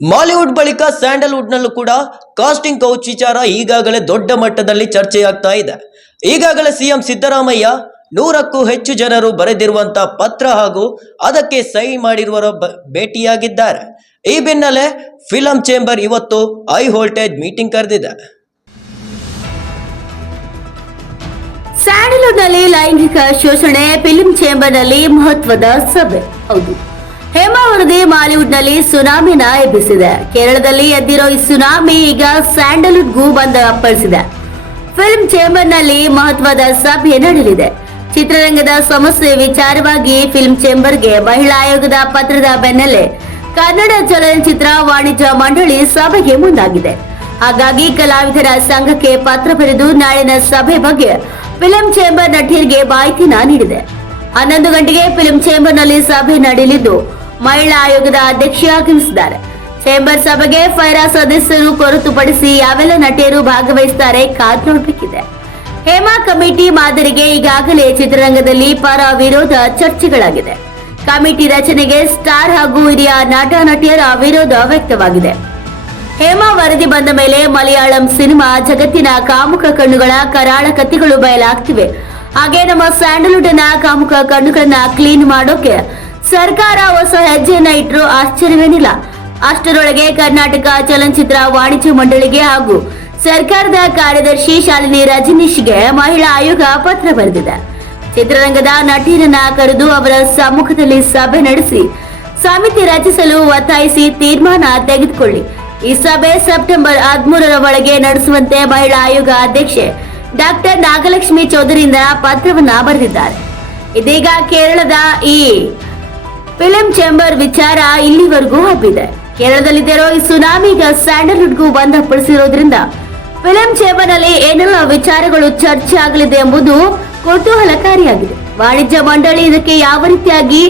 Mollywood ಬಳಿಕ ಸ್ಯಾಂಡಲ್ವುಡ್ನಲ್ಲೂ ಕೂಡ casting couch ವಿಚಾರ ಈಗಾಗಲೇ ದೊಡ್ಡ ಮಟ್ಟದಲ್ಲಿ ಚರ್ಚೆಯಾಗ್ತಾ ಇದೆ. ಈಗಾಗಲೇ ಸಿಎಂ ಸಿದ್ದರಾಮಯ್ಯ ನೂರಕ್ಕೂ ಹೆಚ್ಚು ಜನರು ಬರೆದಿರುವಂತಹ ಪತ್ರ ಹಾಗೂ ಅದಕ್ಕೆ ಸಹಿ ಮಾಡಿರುವರ ಭೇಟಿಯಾಗಿದ್ದಾರೆ. ಈ ಬೆನ್ನಲ್ಲೇ ಫಿಲಂ ಚೇಂಬರ್ ಇವತ್ತು ಹೈ ವೋಲ್ಟೇಜ್ ಮೀಟಿಂಗ್ ಕರೆದಿದೆ. ಸ್ಯಾಂಡಲ್ವುಡ್ನಲ್ಲಿ ಲೈಂಗಿಕ ಶೋಷಣೆ ಫಿಲ್ಮ್ ಚೇಂಬರ್ನಲ್ಲಿ ಮಹತ್ವದ ಸಭೆ. ಹೌದು. ಹೇಮಾ ವರದಿ ಸುನಾಮಿ ಸುನಾಮಿನ ಎಬ್ಬಿಸಿದೆ. ಕೇರಳದಲ್ಲಿ ಎದ್ದಿರೋ ಈ ಸುನಾಮಿ ಈಗ ಸ್ಯಾಂಡಲ್ವುಡ್ ಗೂ ಬಂದ ಅಪ್ಪಳಿಸಿದೆ ಫಿಲ್ಮ್ ಚೇಂಬರ್ನಲ್ಲಿ ಮಹತ್ವದ ಸಭೆ ನಡೆಯಲಿದೆ. ಚಿತ್ರರಂಗದ ಸಮಸ್ಯೆ ವಿಚಾರವಾಗಿ ಫಿಲ್ಮ್ ಚೇಂಬರ್ಗೆ ಮಹಿಳಾ ಆಯೋಗದ ಪತ್ರದ ಬೆನ್ನಲ್ಲೇ ಕನ್ನಡ ಚಲನಚಿತ್ರ ವಾಣಿಜ್ಯ ಮಂಡಳಿ ಸಭೆಗೆ ಮುಂದಾಗಿದೆ. ಹಾಗಾಗಿ ಕಲಾವಿದರ ಸಂಘಕ್ಕೆ ಪತ್ರ ಬರೆದು ನಾಳಿನ ಸಭೆ ಬಗ್ಗೆ ಫಿಲ್ಮ್ ಚೇಂಬರ್ ನಟಿಯರಿಗೆ ಮಾಹಿತಿನ ನೀಡಿದೆ. ಹನ್ನೊಂದು ಗಂಟೆಗೆ ಫಿಲ್ಮ್ ಚೇಂಬರ್ನಲ್ಲಿ ಸಭೆ ನಡೆಯಲಿದ್ದು ಮಹಿಳಾ ಆಯೋಗದ ಅಧ್ಯಕ್ಷೆ ಆಗಮಿಸಿದ್ದಾರೆ ಚೇಂಬರ್ ಸಭೆಗೆ ಫೈರಾ ಸದಸ್ಯರು ಹೊರತುಪಡಿಸಿ ಯಾವೆಲ್ಲ ನಟಿಯರು ಭಾಗವಹಿಸುತ್ತಾರೆ ಕಾದು ನೋಡಬೇಕಿದೆ. ಹೇಮಾ ಕಮಿಟಿ ಮಾದರಿಗೆ ಈಗಾಗಲೇ ಚಿತ್ರರಂಗದಲ್ಲಿ ಪರ ವಿರೋಧ ಚರ್ಚೆಗಳಾಗಿದೆ. ಕಮಿಟಿ ರಚನೆಗೆ ಸ್ಟಾರ್ ಹಾಗೂ ಹಿರಿಯ ನಟ ನಟಿಯರ ವಿರೋಧ ವ್ಯಕ್ತವಾಗಿದೆ. ಹೇಮಾ ವರದಿ ಬಂದ ಮೇಲೆ ಮಲಯಾಳಂ ಸಿನಿಮಾ ಜಗತ್ತಿನ ಕಾಮುಕ ಕಣ್ಣುಗಳ ಕರಾಳ ಕಥೆಗಳು ಬಯಲಾಗ್ತಿವೆ. ಹಾಗೆ ನಮ್ಮ ಸ್ಯಾಂಡಲ್ವುಡ್ನ ಕಾಮುಕ ಕಣ್ಣುಗಳನ್ನ ಕ್ಲೀನ್ ಮಾಡೋಕೆ ಸರ್ಕಾರ ಹೊಸ ಹೆಜ್ಜೆಯನ್ನ ಇಟ್ಟರು ಆಶ್ಚರ್ಯವೇನಿಲ್ಲ. ಅಷ್ಟರೊಳಗೆ ಕರ್ನಾಟಕ ಚಲನಚಿತ್ರ ವಾಣಿಜ್ಯ ಮಂಡಳಿಗೆ ಹಾಗೂ ಸರ್ಕಾರದ ಕಾರ್ಯದರ್ಶಿ ಶಾಲಿನಿ ರಜನೀಶ್ಗೆ ಮಹಿಳಾ ಆಯೋಗ ಪತ್ರ ಬರೆದಿದೆ. ಚಿತ್ರರಂಗದ ನಟಿಯರನ್ನ ಕರೆದು ಅವರ ಸಮ್ಮುಖದಲ್ಲಿ ಸಭೆ ನಡೆಸಿ ಸಮಿತಿ ರಚಿಸಲು ಒತ್ತಾಯಿಸಿ ತೀರ್ಮಾನ ತೆಗೆದುಕೊಳ್ಳಿ. ಈ ಸಭೆ ಸೆಪ್ಟೆಂಬರ್ ಹದಿಮೂರರ ಒಳಗೆ ನಡೆಸುವಂತೆ ಮಹಿಳಾ ಆಯೋಗ ಅಧ್ಯಕ್ಷೆ ಡಾಕ್ಟರ್ ನಾಗಲಕ್ಷ್ಮಿ ಚೌಧರಿಯಿಂದ ಪತ್ರವನ್ನ ಬರೆದಿದ್ದಾರೆ. ಇದೀಗ ಕೇರಳದ ಈ ಫಿಲಿಂ ಚೇಂಬರ್ ವಿಚಾರ ಇಲ್ಲಿವರೆಗೂ ಹಬ್ಬಿದೆ. ಕೇರಳದಲ್ಲಿದ್ದಿರೋ ಈ ಸುನಾಮಿ ಈಗ ಸ್ಯಾಂಡಲ್ವುಡ್ಗೂ ಬಂಧಪಡಿಸಿರೋದ್ರಿಂದ ಫಿಲಂ ಚೇಂಬರ್ನಲ್ಲಿ ಏನೆಲ್ಲ ವಿಚಾರಗಳು ಚರ್ಚೆ ಆಗಲಿದೆ ಎಂಬುದು ಕುತೂಹಲಕಾರಿಯಾಗಿದೆ. ವಾಣಿಜ್ಯ ಮಂಡಳಿ ಇದಕ್ಕೆ ಯಾವ ರೀತಿಯಾಗಿ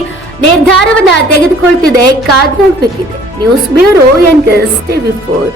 ನಿರ್ಧಾರವನ್ನ ತೆಗೆದುಕೊಳ್ತಿದೆ ಕಾದ್ ನೋಡ್ಬೇಕಿದೆ news bureau N TV four.